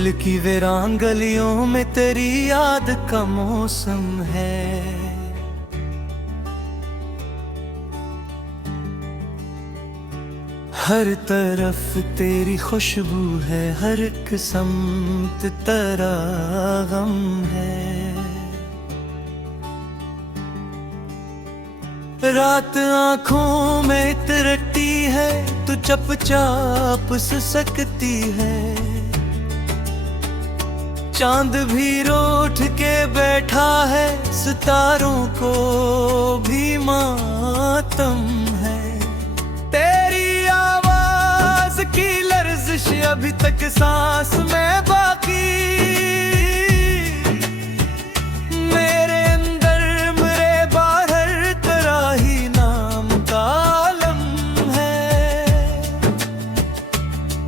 दिल की वीरान गलियों में तेरी याद का मौसम है। हर तरफ तेरी खुशबू है, हर एक समत तेरा गम है। रात आँखों में तरती है, तू चुपचाप सिसकती है। चांद भी रूठ के बैठा है, सितारों को भी मातम है। तेरी आवाज की लर्जिश अभी तक सांस में बाकी, मेरे अंदर मेरे बाहर तेरा ही नाम का आलम है।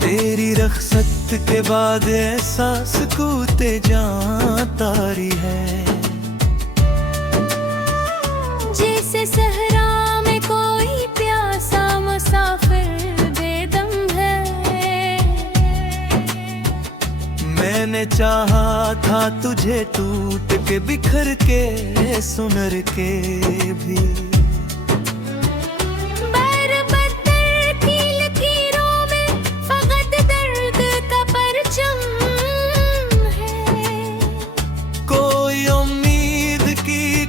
तेरी रख्सत के बाद एहसास कूते जां तारी है। जैसे सहरा में कोई प्यासा मुसाफिर बेदम है। मैंने चाहा था तुझे टूट के बिखर के सुनर के भी।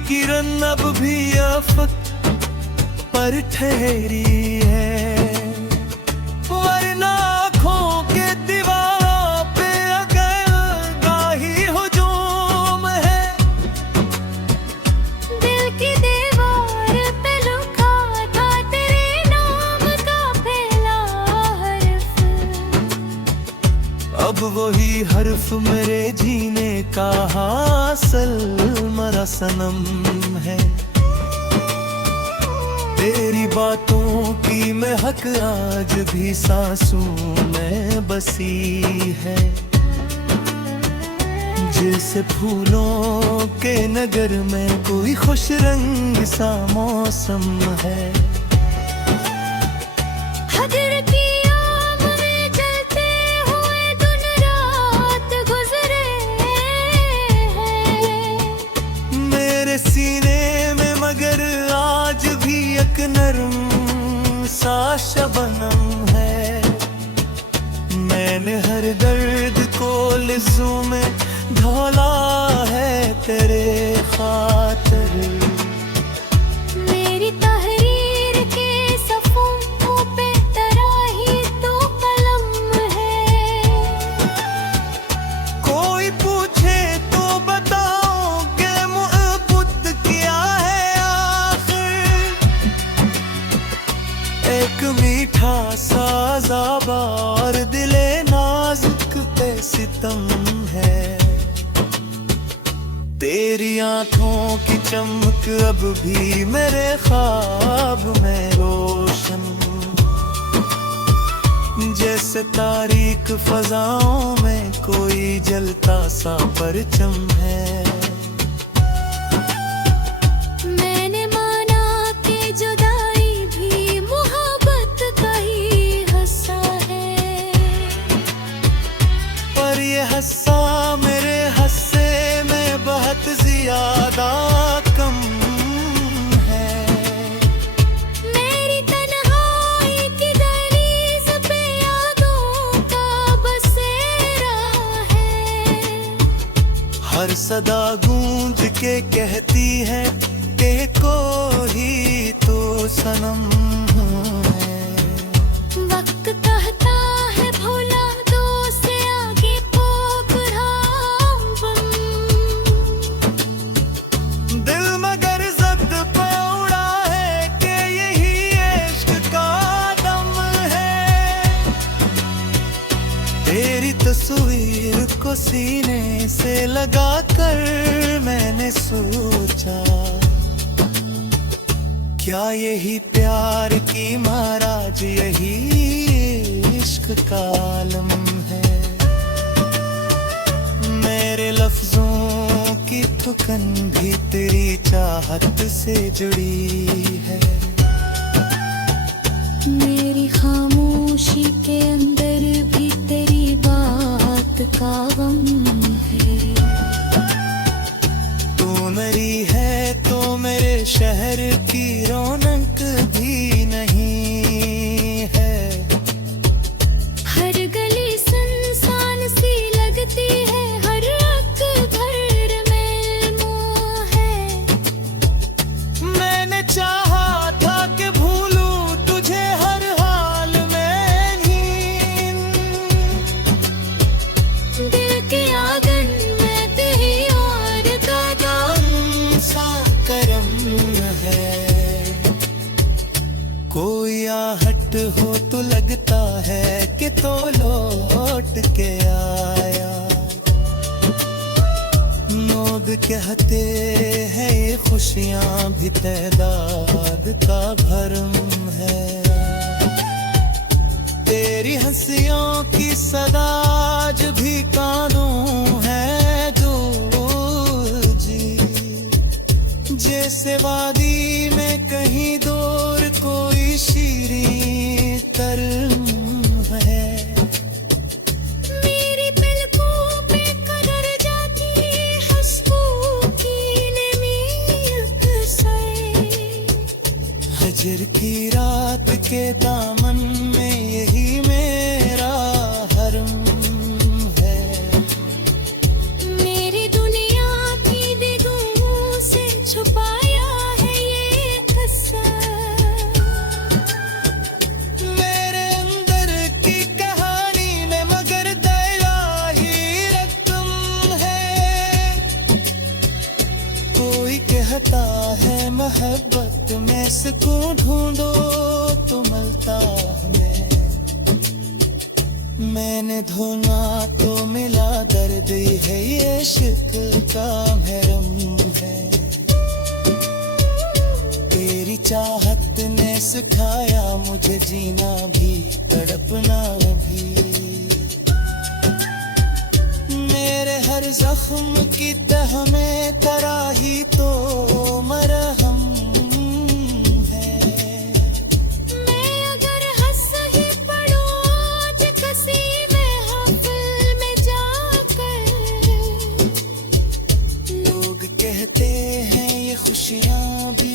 किरण अब भी आफत पर ठहरी है, वरना आँखों के दीवारों पे अगर गाही हुजूम है। दिल की दीवार पे लिखा था तेरे नाम का पहला हर्फ। अब वही हर्फ मेरे जीने का हासिल मरा सनम है। तेरी बातों की महक आज भी सांसों में बसी है। जैसे फूलों के नगर में कोई खुश रंग सा मौसम है। सीने में मगर आज भी एक नरम सा शबनम है। मैंने हर दर्द को लिज़ों में ढाला है तेरे खातिर। मेरी तहरीर के सफ़ों पे तेरा ही तो कलम है। कोई पूछे तो बताओ एक मीठा साज़ाबा और दिले नाजुक पे सितम है। तेरी आँखों की चमक अब भी मेरे ख्वाब में रोशन, जैसे तारीक फजाओं में कोई जलता सा परचम है। हस्सा मेरे हस्से में बहुत ज्यादा कम है। मेरी तन्हाई की दहलीज पे यादों का बसेरा है। हर सदा गूंज के कहती है कि कोई तो सनम है। वक्त कहता है भोला तेरी तस्वीर को सीने से लगाकर मैंने सोचा, क्या यही प्यार की महाराज, यही इश्क का आलम है। मेरे लफ्जों की थुकन भी तेरी चाहत से जुड़ी है। मेरी खामोशी के अंदर भी तेरी बात मौत का गम है। तू मेरी है तो मेरे शहर की रौनक भी नहीं है। हर गली सुनसान सी लगती है, हर रग भर में मोह है। मैंने चाहा था कि भूलूं तुझे हर हाल में ही। दिल के आंगन में तेरी और का गम सा करम है। कोई आहट हो तो लगता है कि तो लौट के आया। लोग कहते हैं ये खुशियां भी तैदाद का भरम है। तेरी हंसियों की सदाज भी कानों है जो जी। जैसे वादी में कहीं दूर कोई शीरीं तरम है। मेरी पलकों पे कदर जाती हंसों की नमी अक्सर। हजर की रात के दामन में यही मेरा हरम है। मेरी दुनिया की दिगों से छुपाया है ये कसर। मेरे अंदर की कहानी में मगर दया ही रकम है। कोई कहता है मोहब्बत में सुकून ढूंढो तो मिलता है। मैंने ढूंढा तो मिला, दर्द है ये इश्क का भरम है। तेरी चाहत ने सिखाया मुझे जीना भी तड़पना भी। मेरे हर जख्म की तह में तराही तो मरहम है। मैं अगर हंस ही पड़ूं आज कसी महफिल में जाकर। लोग कहते हैं ये खुशियां भी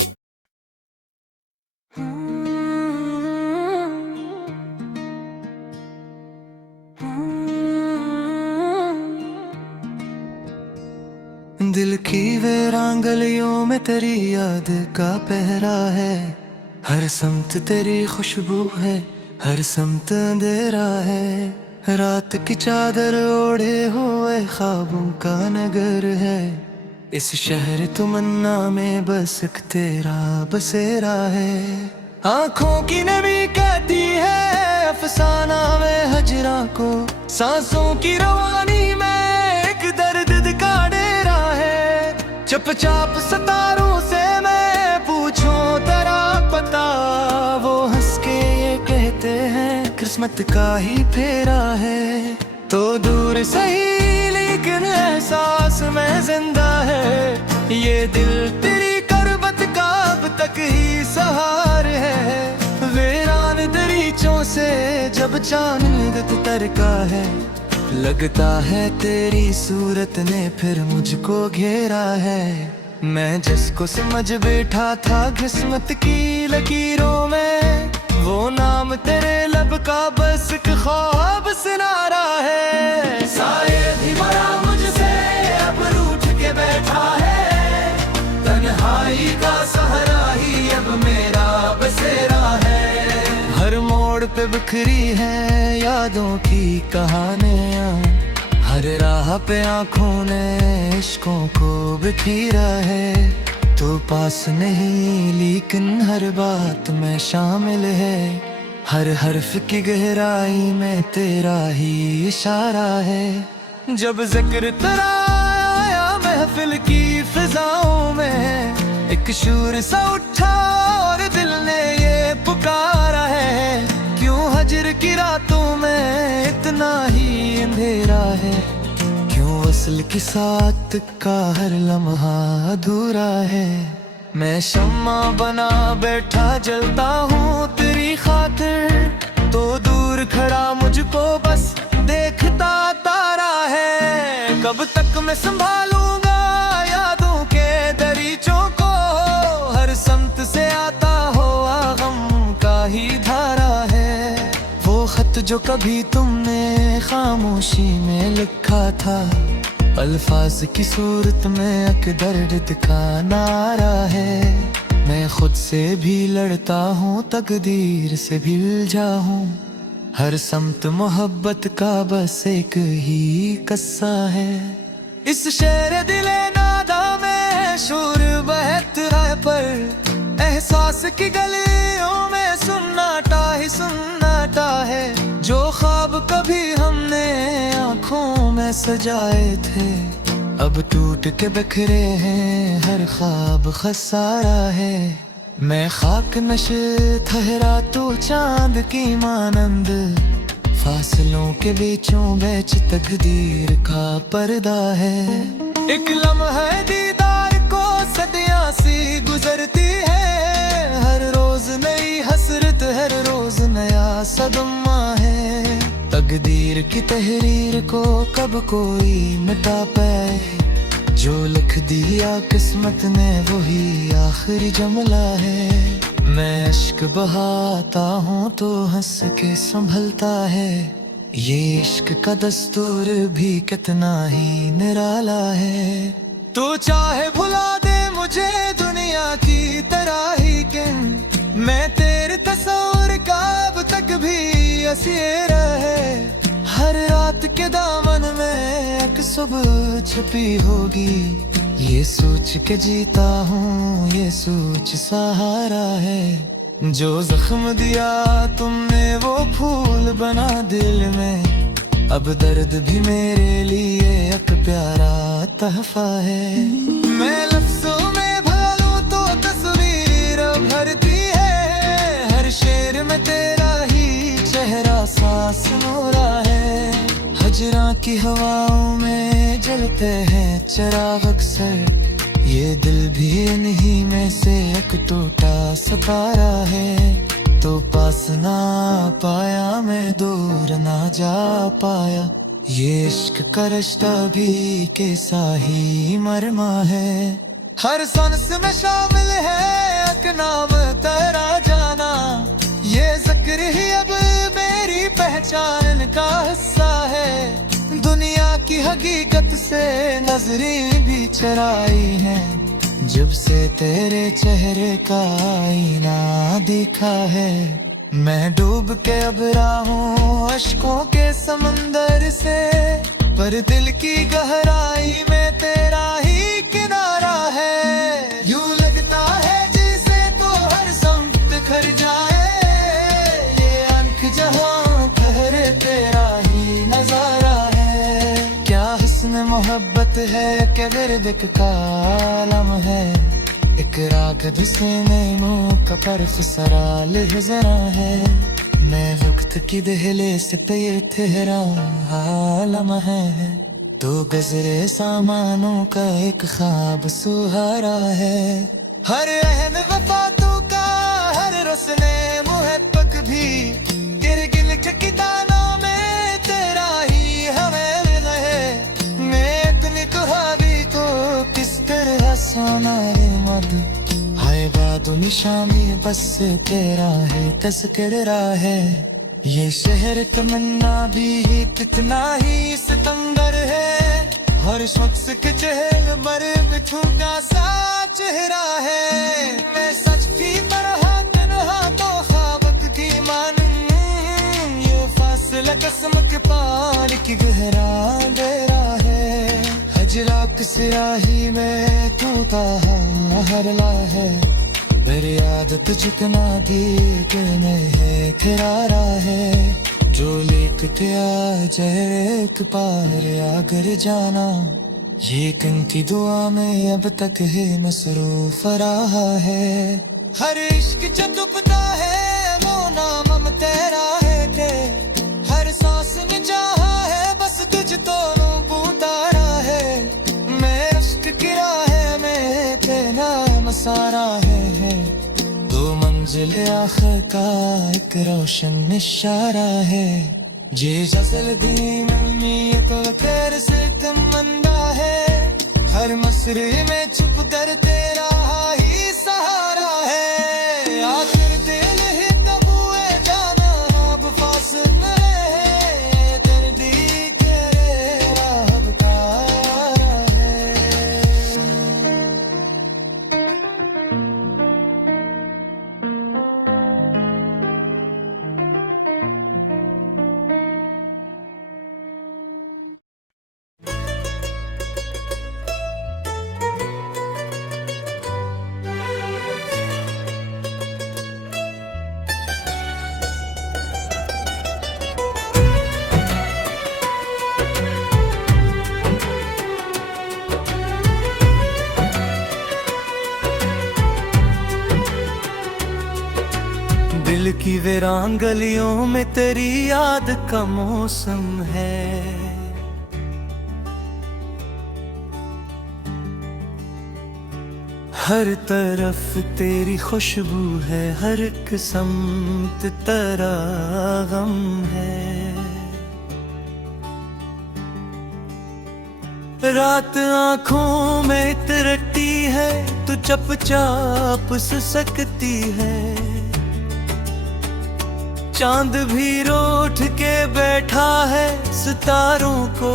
दिल की वीरांगलियों में तेरी याद का पहरा है। हर समत तेरी खुशबू है, हर समत अंधेरा है। रात की चादर ओढ़े हुए ख्वाबों का नगर है। इस शहर तमन्ना में बस एक तेरा बसेरा है। आंखों की नमी कहती है अफसाना में हजरा को। सांसों की रवानी में एक दर्द का डेरा है। चुपचाप सितारों से मैं पूछूं तेरा पता, वो हंस के ये कहते हैं किस्मत का ही फेरा है। तो दूर सही लेकिन एहसास में जिंदा है। ये दिल तेरी करबत का अब तक ही सहार है। वीरान दरीचों से जब चांद तरका है, लगता है तेरी सूरत ने फिर मुझको घेरा है। मैं जिसको समझ बैठा था किस्मत की लकीरों में, वो नाम तेरे लब का बस एक ख्वाब सिनारा है। शायद ही मरा मुझसे अब रूठ के बैठा है। तन्हाई का सहारा ही अब मेरा बसेरा है। हर मोड़ पे बिखरी है यादों की कहानियां। हर राह पे आंखों ने इश्कों को बिखेरा है। तो पास नहीं लेकिन हर बात में शामिल है। हर हर्फ की गहराई में तेरा ही इशारा है। जब जिक्र तेरा आया महफिल की फिजाओं में, एक शूर सा उठा और दिल ने ये पुकारा है। क्यों हजर की रातों में इतना ही अंधेरा है। क्यों वसल के साथ का हर लम्हा अधूरा है। मैं शम्मा बना बैठा जलता हूँ तेरी खातिर। तो दूर खड़ा मुझको बस देखता तारा कब तक मैं संभालूंगा यादों के दरीचों को, हर समत से आता हो गम का ही धारा है। वो खत जो कभी तुमने खामोशी में लिखा था, अल्फाज की सूरत में एक दर्द का नारा है। मैं खुद से भी लड़ता हूँ, तकदीर से भी उलझा हूँ, हर समत मोहब्बत का बस एक ही किस्सा है। इस शेर दिले नादा में शूर बहत है, पर एहसास की गलियों में सुन्नाटा ही सुन्नाटा है। जो ख्वाब कभी हमने आँखों में सजाए थे, अब टूट के बिखरे हैं, हर ख्वाब खसारा है। मैं खाक नशे ठहरा तो चांद की मानंद, फासलों के बीचों बीच तकदीर का पर्दा है। एक लम्हा दीदार को सदियां सी गुजरती है, हर रोज नई हसरत, हर रोज नया सदमा है। तकदीर की तहरीर को कब कोई मिटा पाए, जो लिख दिया किस्मत ने वही आखिरी जुमला है। मैं अश्क बहाता हूँ तो हंस के संभलता है, ये इश्क का दस्तूर भी कितना ही निराला है। तू चाहे भुला दे मुझे दुनिया की तरह ही, किन मैं तेरे तस्वीर का अब तक भी असीर है। हर रात के दामन में एक सुबह छुपी होगी, ये सोच के जीता हूँ, ये सोच सहारा है। जो जख्म दिया तुमने वो फूल बना दिल में, अब दर्द भी मेरे लिए एक प्यारा तहफा है। मैं लफ्ज़ों में भरूं तो तस्वीर भरती है, हर शेर में तेरा ही चेहरा सांस नूरा है। हजरा की हवाओं में जलते हैं चिराग अक्सर, ये दिल भी इन्हीं में से एक टूटा सितारा है। तो पास ना पाया मैं, दूर ना जा पाया, ये इश्क का रिश्ता भी कैसा ही मरमा है। हर सांस में शामिल है एक नाम तेरा जाना, ये जिक्र ही अब मेरी पहचान का हिस्सा है। दुनिया की हकीकत से नजरें भी चराई हैं, जब से तेरे चेहरे का आईना देखा है। मैं डूब के अब रहा हूँ अश्कों के समंदर से, पर दिल की गहराई में तेरा ही किनारा है। यूं लगता है जैसे तो हर समत बिखर जाए, ये आंख जहां ठहरे तेरा ही नजारा है। क्या हुस्न मोहब्बत है क्या गिरदिक का आलम है, एक राग दुसने मुँह का पर्फ सराल जरा है। मैं वक्त की दहलीज पे ये ठहरा आलम है, तो गजरे सामानों का एक ख्वाब सुहारा है। हर अहम वफातों का हर रस्ने मुहब्बत भी, तेरे गिल के दाना में तेरा ही हमें है। मैं अपनी तुहारी को किस तरह सोना रे मद, हाय बादो निशामी बस तेरा है तस्करा है। ये शहर तमन्ना भी कितना ही सितंदर है, हर शख्स के चेहरे पर मिठू का सा चेहरा है। मैं सच की तरह तन्हा तो ख्वाबत की मानूं, ये फासला कसम के पार की गहरा डेरा है। हजरा सिराही में तू हरला है, मेरी आदत जितना दीग में है खिरारा है। जो लिखते आ जाए एक पार आगर जाना, ये कंठी दुआ में अब तक है मसरूफ रहा है। हर इश्क जो डूबता है वो नाम हम तेरा है थे, हर सांस में चाहा है बस तुझ तो पुतारा है। मैं इश्क गिरा है मैं तेरा मसारा है, दो मंजिल आखिर का एक रोशन इशारा है। जे जसल दी मम्मी तो कर से तमन्ना हर मसरे में छुप कर तेरा ही सहारा है। आखिर दिल ही तब हुए जाना अब फासले है, दर्दी तेरे राह का है। दिल की वीरान गलियों में तेरी याद का मौसम है। हर तरफ तेरी खुशबू है, हर किस्मत तेरा गम है। रात आंखों में तिरटी है, तू चुपचाप सिसकती है। चांद भी रूठ के बैठा है, सितारों को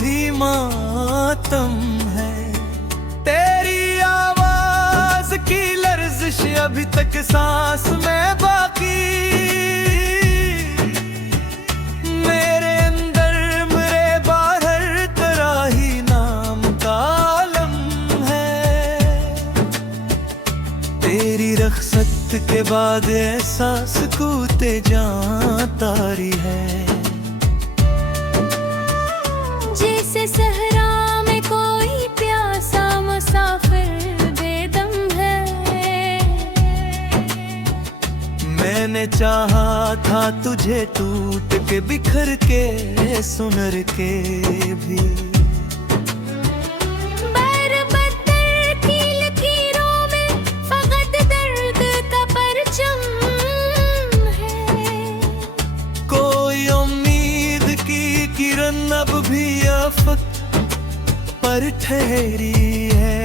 भी मातम है। तेरी आवाज की लर्जिश अभी तक सांस में बाकी, मेरे अंदर मेरे बाहर तेरा ही नाम का आलम है। तेरी रख्सत के बाद एहसास कूते जां तारी है। जैसे सहरा में कोई प्यासा मुसाफिर बेदम है। मैंने चाहा था तुझे टूट के बिखर के सुनर के भी। अब भी आफत पर ठहरी है,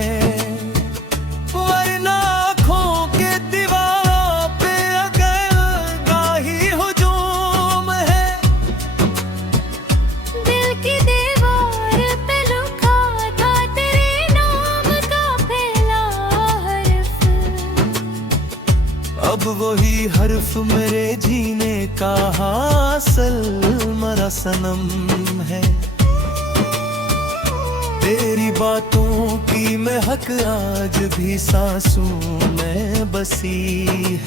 वरना आँखों के दीवारों पे अगर गाही हुजूम है। दिल की दीवार पे लिखा था तेरे नाम का पहला हर्फ। अब वही हर्फ मेरे जीने का हासिल मरा सनम है। तेरी बातों की महक आज भी सांसों में बसी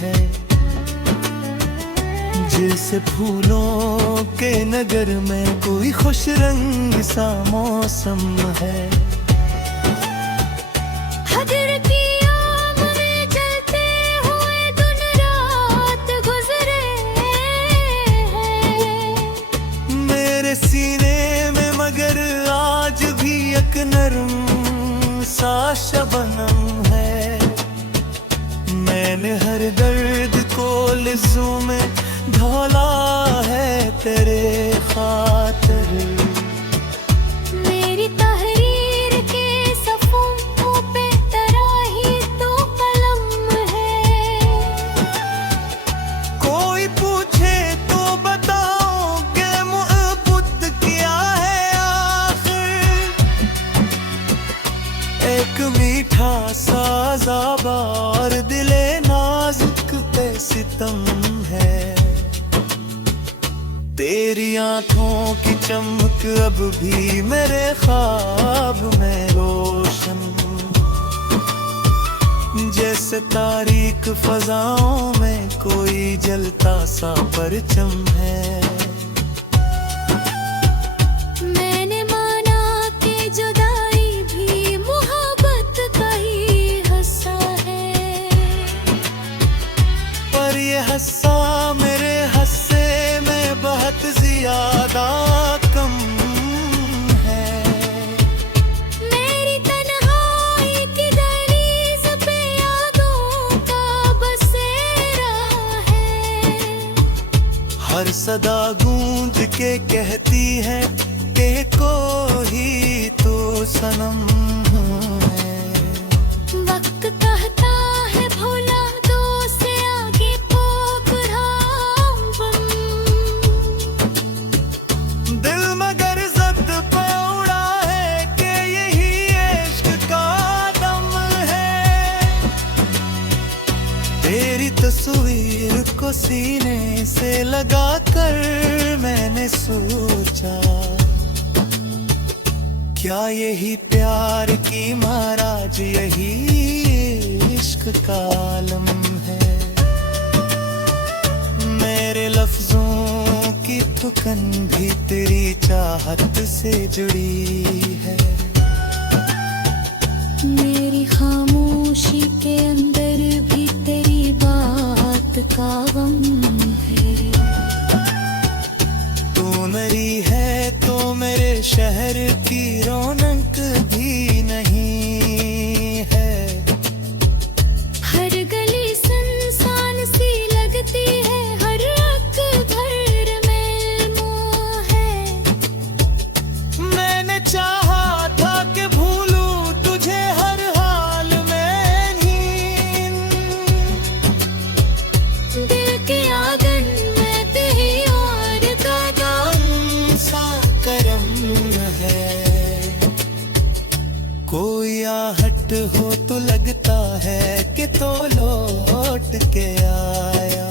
है। जैसे फूलों के नगर में कोई खुश रंग सा मौसम है। हजर की आग में जलते हुए दिन रात गुजरे हैं। मेरे सीने में मगर आज भी एक नरम सा शबनम है। मैंने हर दर्द को लिज़ों में ढाला है तेरे खातिर। मेरी तहरीर के सफ़ों पे तेरा ही तो कलम है। कोई पूछे तो बताओगे मुअब्बद क्या है आखिर। एक मीठा सा ज़बार दिले नाजुक पे सितम है। तेरी आँखों की चमक अब भी मेरे ख्वाब में रोशन। जैसे तारीक फजाओं में कोई जलता सा परचम है। मैंने माना कि जुदाई भी मोहब्बत का ही हिस्सा है। पर ये हस्सा मेरे हस्से में बहुत ज्यादा कम है। मेरी तन्हाई की दहलीज पे यादों का बसेरा है। हर सदा गूंज के कहती है कि कोई तो सनम चाहता है भोला दो से आगे पोखराम बम। दिल मगर जद पे उड़ा है कि यही इश्क का दम है। तेरी तस्वीर को सीने से लगा कर मैंने सोचा, क्या यही प्यार की महाराज, यही इश्क का आलम है। मेरे लफ्जों की थुकन भी तेरी चाहत से जुड़ी है। मेरी खामोशी के अंदर भी तेरी बात का गम है। तू मेरी है तो मेरे शहर की रौनक भी नहीं है। हर गली सुनसान सी लगती है, हर रग भर में मोह है। मैंने चाहा था कि भूलूं तुझे हर हाल में नींद। दिल के आंगन में तेरी और का गम सा करम है। कोई आहट हो तो लगता है कि तो लौट के आया।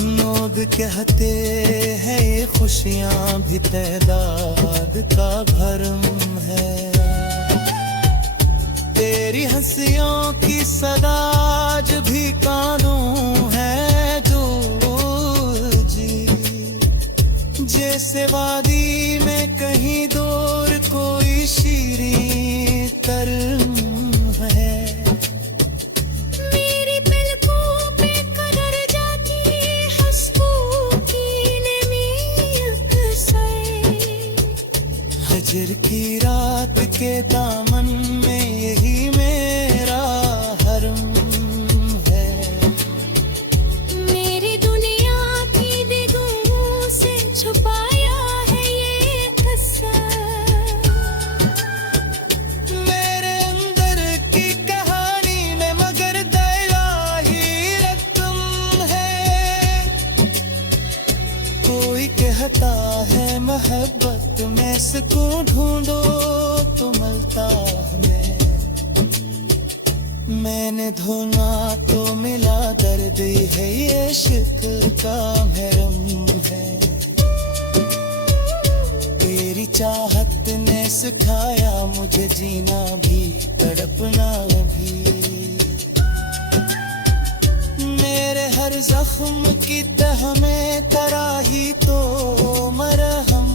लोग कहते हैं ये खुशियां भी तैदाद का भरम है। तेरी हंसियों की सदा आज भी कानों है जो जी, जैसे वादी में कहीं दूर कोई शीरीं तरम है। मेरी पलकों पे कदर जाती हंसू की नमी अक्सर। हजर की रात के दामन में यही मेरा हरम है। मेरी दुनिया की दिगों से छुपाया है ये कसर। मेरे अंदर की कहानी में मगर दया ही रकम है। कोई कहता है मोहब्बत में सुकून ढूंढो तो मिलता हमें। मैंने ढूंढा तो मिला, दर्द है ये इश्क का महरम है। तेरी चाहत ने सिखाया मुझे जीना भी तड़पना भी। मेरे हर जख्म की तह में तराही तो मरहम